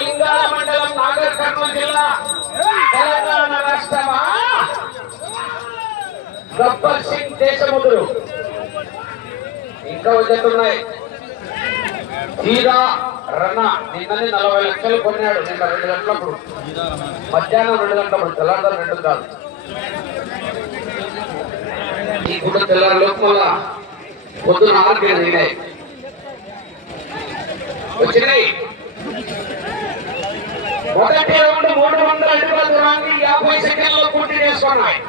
లింగాల మండలం నాగర్ కర్నూలు జిల్లా తెలంగాణ రాష్ట్రమా గబ్బర్ సింగ్ దేశముద్రు ఇంకా వచ్చేస్తున్నాయి. తీరా రన్న నిన్ననే 40 లక్షలు కొన్నాడు. నిన్న 2 గంటలప్పుడు మధ్యాహ్నం 2 గంటలప్పుడు తెల్లారు 2 కాదు. ఇప్పుడు తెల్లారి లోపల పొద్దున 6 దిగినాయి వచ్చినాయి. మొదటి రౌండ్ 300 అడుగుల దూరాన్ని 50 సెకండ్లలో పూర్తి చేసుకున్నాయి.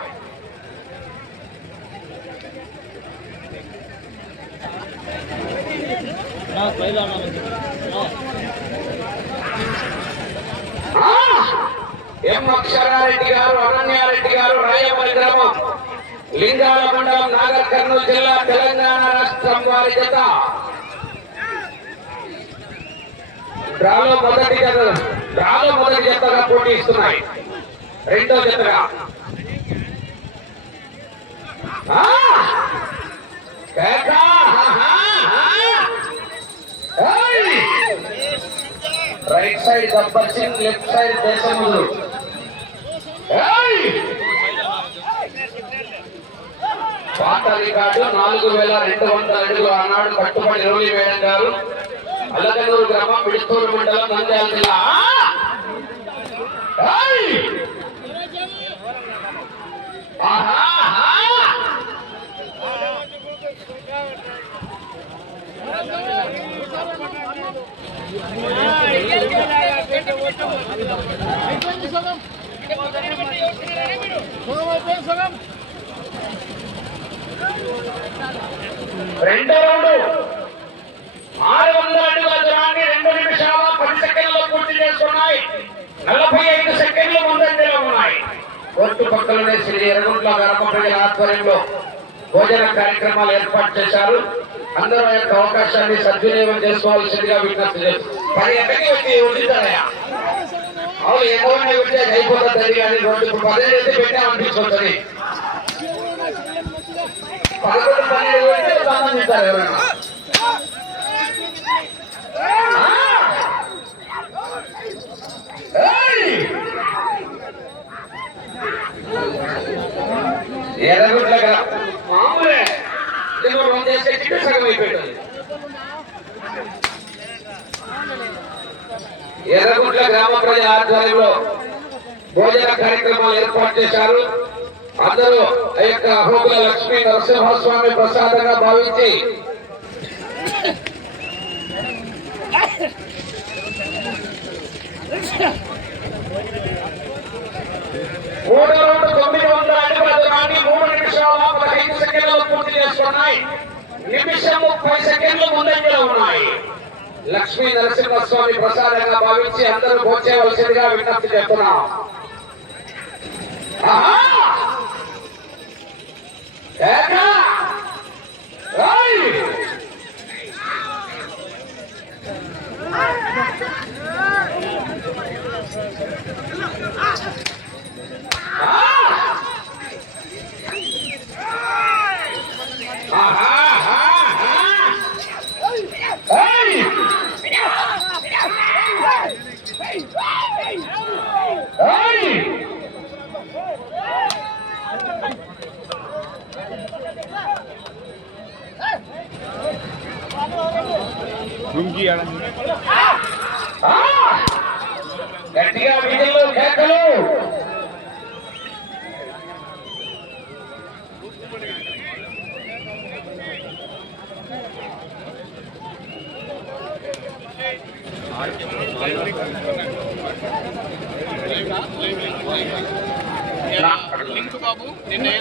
ఎం అక్షరారెడ్డి గారు, అనన్యారెడ్డి గారు, రాయమల్లి గ్రామం, లింగాల మండలం, నాగర్ కర్నూలు జిల్లా, తెలంగాణ రాష్ట్రం వారి జత డ్రాలో మొదటి జతగా పోటీ ఇస్తున్నాయి. రెండో జతగా right side Gabbar Singh, left side Desamuduru. పాత రికార్డు 4200 అడుగులు ఆనాడు కట్టుబడి ఇరవై వేయడం గారు, అల్లగనూరు గ్రామం, విడుతూరు మండలం, నంద్యాల జిల్లా. రెండో రౌండ్ 600 అడుగుల దూరాన్ని 2 నిమిషాల 10 సెకండ్లలో పూర్తి చేసుకున్నాయి. 45 సెకండ్లు ముందంజలో ఉన్నాయి. కోర్టు పక్కలోనే శ్రీ ఎర్రగుంట్ల గ్రామ ప్రజల ఆధ్వర్యంలో భోజన కార్యక్రమాలు ఏర్పాటు చేశారు. అందరూ ఆ యొక్క అవకాశాన్ని సద్వినియోగం చేసుకోవాల్సిందిగా విజ్ఞప్తి చేస్తారు. 10 గంటకి వచ్చి ఉండితారయ్యా. అవును, ఏమోనే ఉంటే అయిపోతుంది కానీ రోడ్డు 10 అయితే పెట్టామనిపించుకుంటుంది. 11-12 అంటే సంబంధించారు ఎవరైనా. ఎర్రగుంట్ల మామూలే చేస్తే చిన్న సగం అయిపోయింది. ఎర్రగుంట్ల గ్రామ ప్రజల ఆధ్వర్యంలో భోజన కార్యక్రమాలు ఏర్పాటు చేశారు. అందరూ ఆ యొక్క హోగుల లక్ష్మీ నరసింహస్వామి ప్రసాదంగా భావించి మూడో రౌండ్ 900 అడుగుల దూరాన్ని 3 నిమిషాల 15 సెకండ్లలో పూర్తి చేసుకున్నాయి. నిమిషం 30 సెకండ్లు ముందంజలో ఉన్నాయి. లక్ష్మీ నరసింహస్వామి ప్రసాదంగా భావించి అందరూ భోంచేయవలసిందిగా విజ్ఞప్తి చేస్తున్నాం. గట్టిగా వీధుల్లో కేకలు.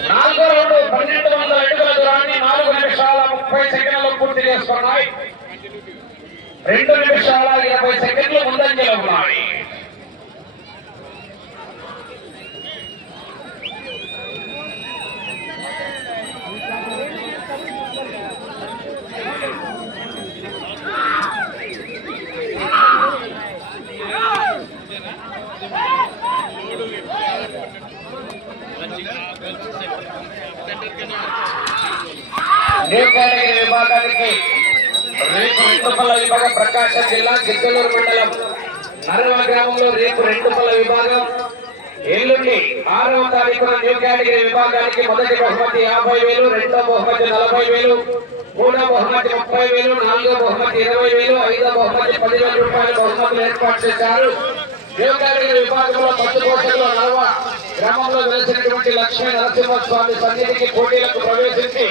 నాలుగో రౌండ్ 1200 అడుగుల దూరాన్ని 4 నిమిషాల 30 సెకండ్లలో పూర్తి చేసుకున్నాయి. 2 నిమిషాల 20 సెకండ్లు ముందంజలో ఉన్నాయి. విభాగానికి విభాగం ప్రకాశం జిల్లా గిద్దలూరు మండలం నరవ గ్రామంలో రేపు 2 పల్ల విభాగం, ఎల్లుండి 6వ తారీఖున న్యూ కేటగిరీ విభాగానికి మొదటి బహుమతి 50,000, రెండో బహుమతి 40,000, మూడో బహుమతి 30,000, నాలుగో బహుమతి 20,000, ఐదో బహుమతి 10,000 రూపాయల బహుమతులు ఏర్పాటు చేశారు. న్యూ కేటగిరీ విభాగంలో పట్టుకోటలో నరవ గ్రామంలో వెలిసినటువంటి లక్ష్మీ నరసింహస్వామి సన్నిధికి పోటీలకు ప్రవేశించి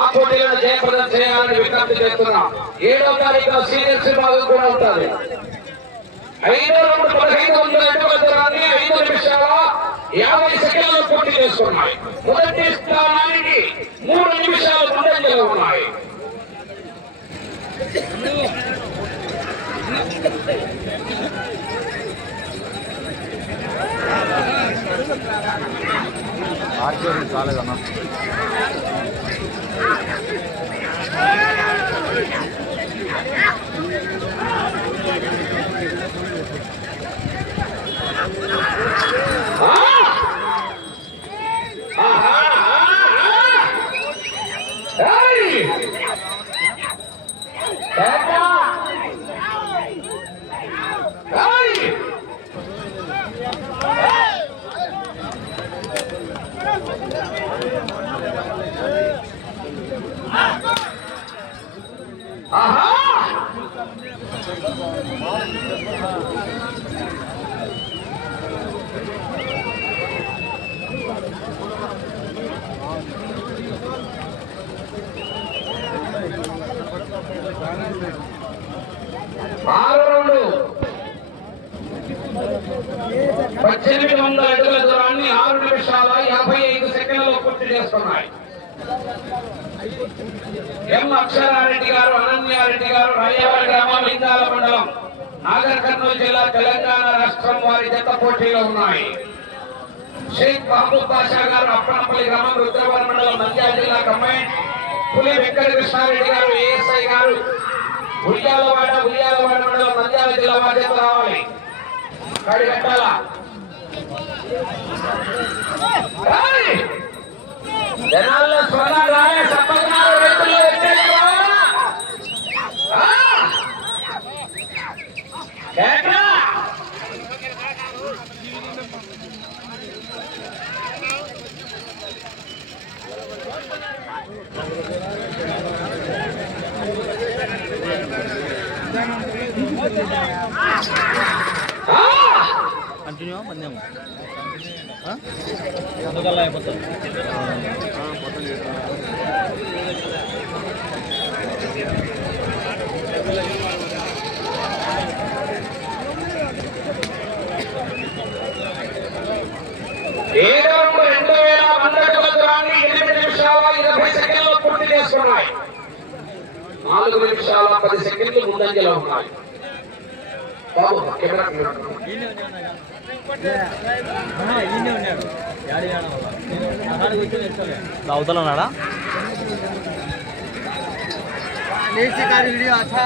ఆ పోటీలను జయప్రదం చేయాలని విజ్ఞప్తి చేస్తున్నాం. 7వ తారీఖున సీనియర్స్ విభాగం కూడా ఉంటుంది. 5వ రౌండ్ 1500 అడుగుల దూరాన్ని 5 నిమిషాల 50 సెకండ్లలో పూర్తి చేసుకున్నాయి. మొదటి స్థానానికి 3 నిమిషాలు ముందంజలో ఉన్నాయి. కాలేదన్నా ఆరో రౌండ్ 1800 అడుగుల దూరాన్ని 6 నిమిషాల 55 సెకండ్లలో పూర్తి చేస్తున్నాయి. ఎం అక్షరారెడ్డి గారు, అనన్యారెడ్డి గారు, రాయవాడ గ్రామం, ఇందాల మండలం, నాగర్ కర్నూలు జిల్లా, తెలంగాణ రాష్ట్రం వారి జత పోటీలో ఉన్నాయి. షేక్ మహబూబ్ బాషా గారు, అప్పనపల్లి గ్రామం, రుద్రవరం మండలం, నంద్యాల జిల్లా కంబైన్, పులి వెంకట కృష్ణారెడ్డి గారు, ఏఎస్ఐ గారు, ఉయ్యాలవాడ మండలం, నంద్యాల జిల్లా వారి జత రావాలి. కడి కట్టాల జనాల్లో స్వర్ణ రాయ సప్పన్నారు రైతుల్లో కంటిన్యూ పందెం అందుకల్లా అయిపోతుంది. ఏదో 2000 దూరాన్ని 8 నిమిషాల 20 సెకండ్లలో పూర్తి చేసుకున్నాయి. 4 నిమిషాల 10 సెకండ్లు ముందంజలో ఉన్నాయి. బాబు కెమెరా అవతల ఉన్నాడా? వీడియో అచ్చా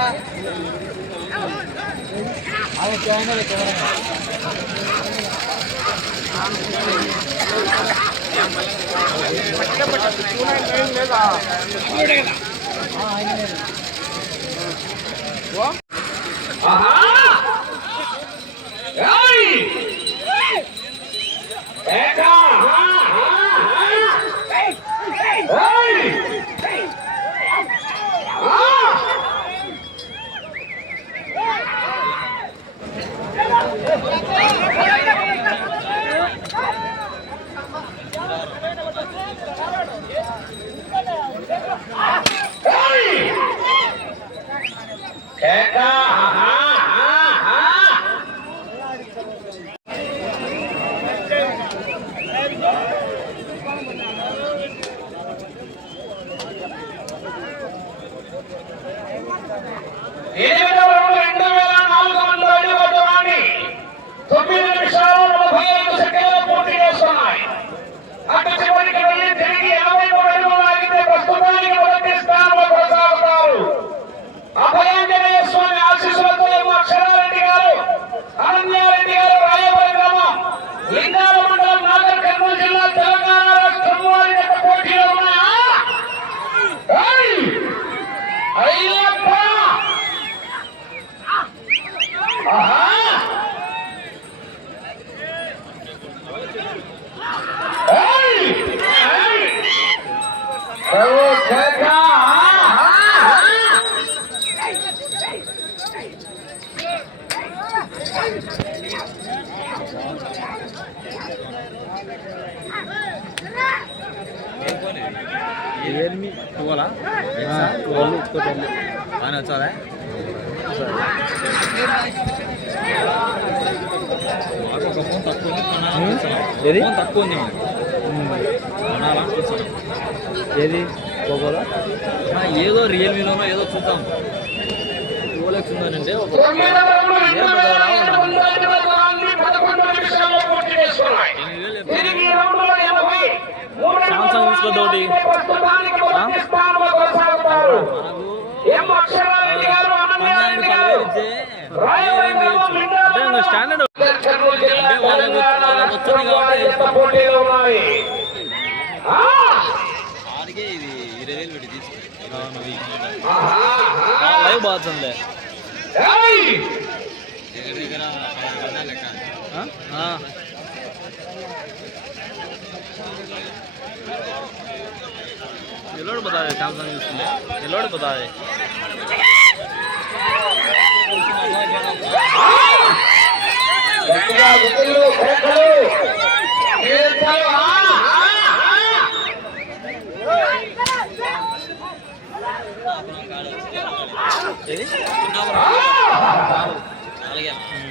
రియల్మీ 12 బాగానే వచ్చాదా ఫోన్ తక్కువ ఉంది తక్కువ ఉంది ఏది పోకోలో ఏదో రియల్మీలోనో ఏదో చూద్దాం ఓలెక్స్ ఉందనంటే సామ్సంగ్ తీసుకోదోటి స్టాండర్డ్ వచ్చింది కాబట్టి ఇది 20,000 పెట్టి తీసుకున్నాను లైవ్ బాగుంది ఎల్లోడు బతా సామ్సంగ్ చూస్తుంది ఎల్లోడు బతా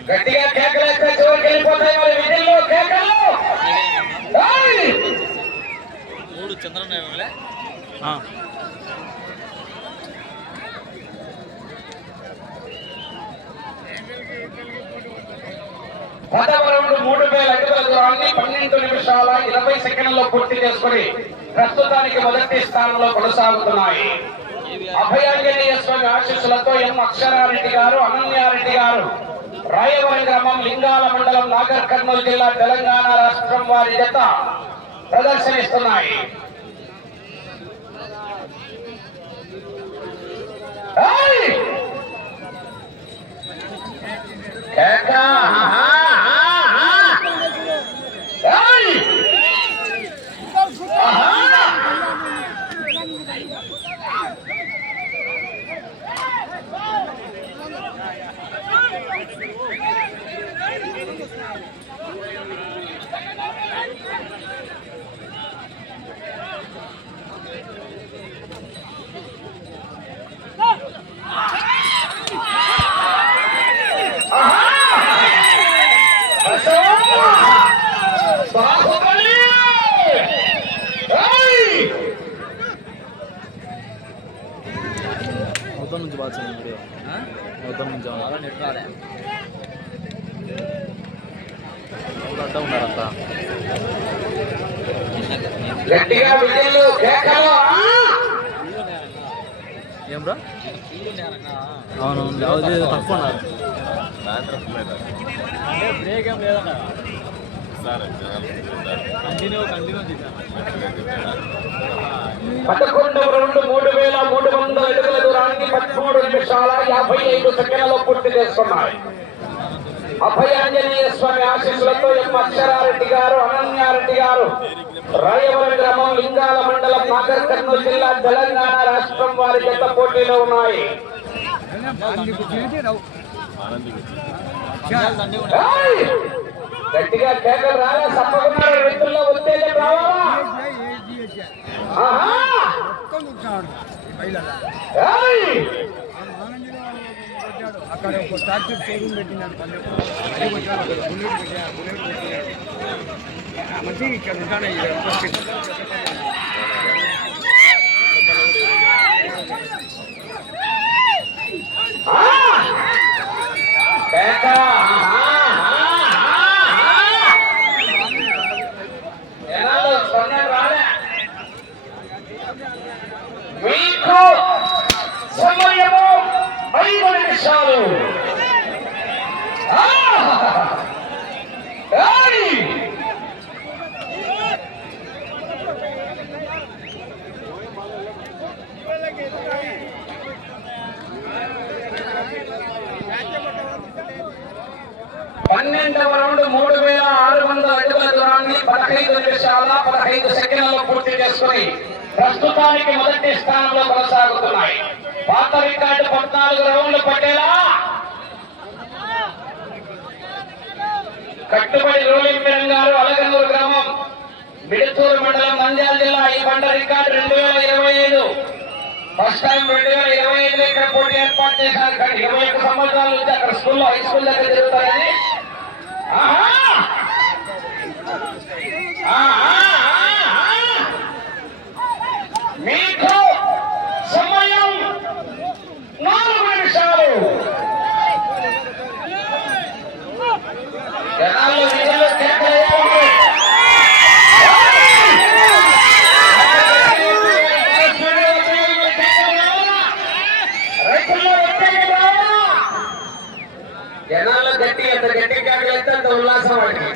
గట్టిగా కేకలేస్తే చివరికి వెళ్ళిపోతాయి మరి విధుల్లో కేకలు 3 చంద్రనారాయణ పదవరౌండ్ 3,000 అడుగుల దూరాన్ని 12 నిమిషాల 20 సెకండ్లలో పూర్తి చేసుకుని ప్రస్తుతానికి మొదటి స్థానంలో కొనసాగుతున్నాయి. అభయాంజనేయ స్వామి ఆశీస్సులతో ఎం అక్షరారెడ్డి గారు, అనన్యారెడ్డి గారు, రాయవరం గ్రామం, లింగాల మండలం, నాగర్ కర్నూలు జిల్లా, తెలంగాణ రాష్ట్రం వారి జత ప్రదర్శనిస్తున్నాయి. మొత్తం నుంచి బాగా వీడియో మొత్తం నుంచి నెట్ రాలే అడ్డా ఉన్నారంతా ఏం రా అవును తక్కువ ఉన్నారు అంటే బ్రేక్ ఏం లేదన్న కంటిన్యూ 11వ రౌండ్ 3,300 అడుగుల దూరానికి 13 నిమిషాల 55 సెకండ్లలో పూర్తి చేసుకున్నాయి. అభయాంజనేయ స్వామి ఆశీస్సులతో ఎం అక్షరారెడ్డి గారు, అనన్యారెడ్డి గారు, రాయవరం గ్రామం, లింగాల మండలం, నాగర్ కర్నూలు జిల్లా, తెలంగాణ రాష్ట్రం వారి జత పోటీలో ఉన్నాయి. గట్టిగా కేకలు రాలే, తప్పకుండా రైతుల్లో ఉత్తేజం రావాలా. అక్కడ ఒక ట్రాక్టర్ షోరూమ్ పెట్టినాడు మంచి ఇక్కడ ఉంటానే మీకు సమయము 5 నిమిషాలు. పన్నెండవ రౌండ్ 3,600 అడుగుల దూరాన్ని 15 నిమిషాల 15 సెకండ్లలో పూర్తి చేసుకుని ప్రస్తుతానికి మొదటి స్థానంలో కొనసాగుతున్నాయి. పాత రికార్డు 14 రౌండ్లు పట్టేలా కట్టుబడి రోలింగ్ గారు, అలగనూరు గ్రామం, మిడుతూరు మండలం నంద్యాల జిల్లా. ఈ బండ రికార్డు 2025. ఫస్ట్ టైం 2025 ఇక్కడ పోటీ ఏర్పాటు చేశారు. కానీ 21 సంవత్సరాల నుంచి అక్కడ స్కూల్లో హై స్కూల్ దగ్గర జరుగుతారని. మీకు సమయం 4 నిమిషాలు. జనాల్లో నిధులు జనాల్లో గట్టి ఎంత గట్టి కాగలిగితే అంత ఉల్లాసం వాడికి.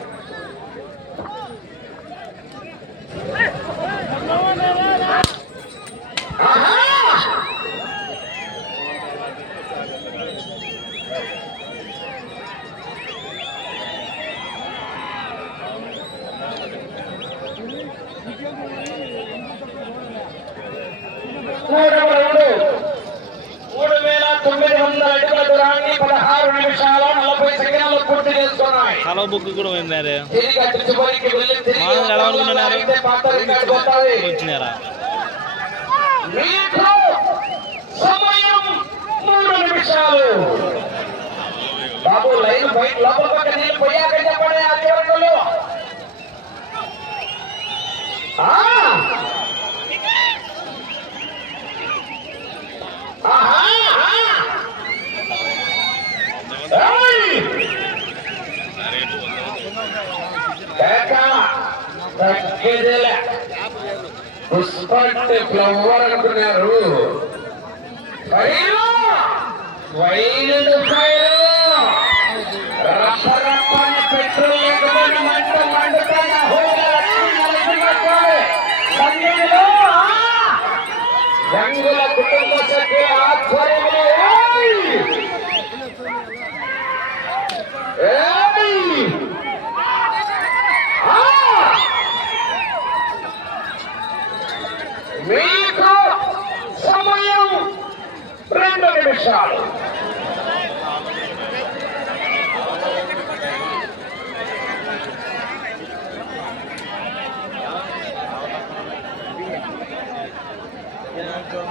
మూడవ రౌండ్ 3900 అడుగుల దూరాన్ని 16 నిమిషాల 40 సెకండ్లలో పూర్తి చేసుకున్నాయి. హలో బుక్ కూడా పోయింది. తిరిగి అటు చివరికి వెళ్ళి తిరిగి పాత రికార్డు వస్తాయి. వచ్చినారా మీకు సమయం 3 నిమిషాలు. బాబు లైన్ బయట లోపల పక్క నీళ్ళు పోయాక చెప్పండి. ఆ చివరిలో పుష్పట్ ఫ్లవర్ అనుకున్నారు. వైల్డ్ ఫైర్ రప్పరప్పని పెట్రోల్ లేకపోయినా మంట మండుతున్న సంగతిలో రంగుల కుటుంబ సభ్యుల ఆధ్వర్యంలో మీకు సమయం 2 నిమిషాలు.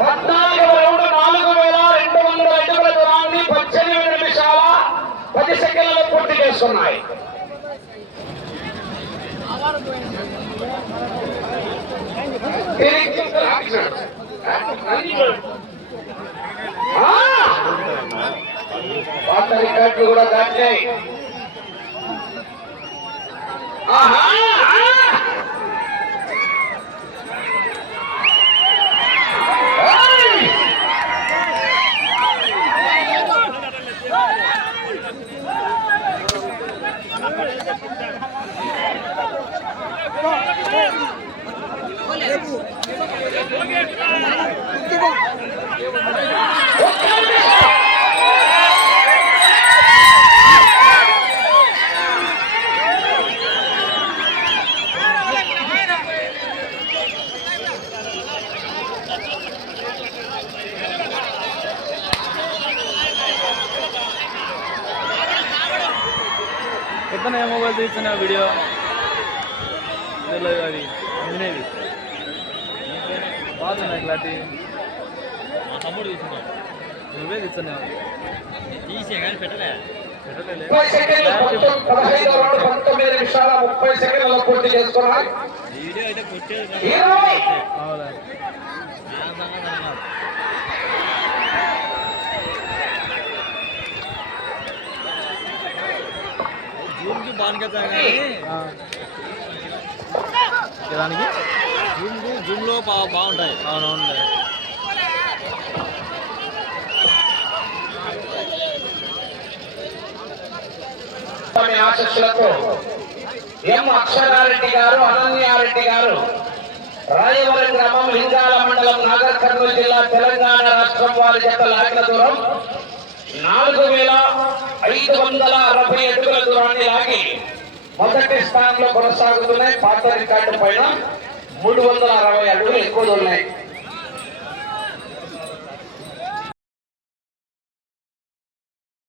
పద్నాలుగవ రౌండ్ 4200 అడుగుల దూరాన్ని 18 నిమిషాల 10 సెకండ్లలో పూర్తి చేస్తున్నాయి. పాత రికార్డులు కూడా దాటినాయి. పొద్దున ఏ మొబైల్ తీస్తున్నా వీడియో అది అంజనేవి బాగున్నా ఇట్లాంటి మా తమ్ముడు తీసుకున్నావు. నువ్వే తీస్తున్నావు. తీసే కానీ పెట్టలే. 19 నిమిషాల 30 సెకండ్లలో పూర్తి చేసుకున్నాయి. వీడియో అయితే కొట్టేది. జూమ్కి బాగా దానికి జూమ్లో బాగుంటాయి. అవునవును. ఆశస్సులతో ఎం అక్షరారెడ్డి గారు, అనన్యారెడ్డి గారు, రాయవరం గ్రామం, లింగాల మండలం, నాగర్ కర్నూలు జిల్లా, తెలంగాణ రాష్ట్రం వారి జత లాగిన దూరం 4560 అడుగుల దూరాన్ని లాగి మొదటి స్థానంలో కొనసాగుతున్నాయి. పాత రికార్డు పైన 360 అడుగులు ఎక్కువ ఉన్నాయి.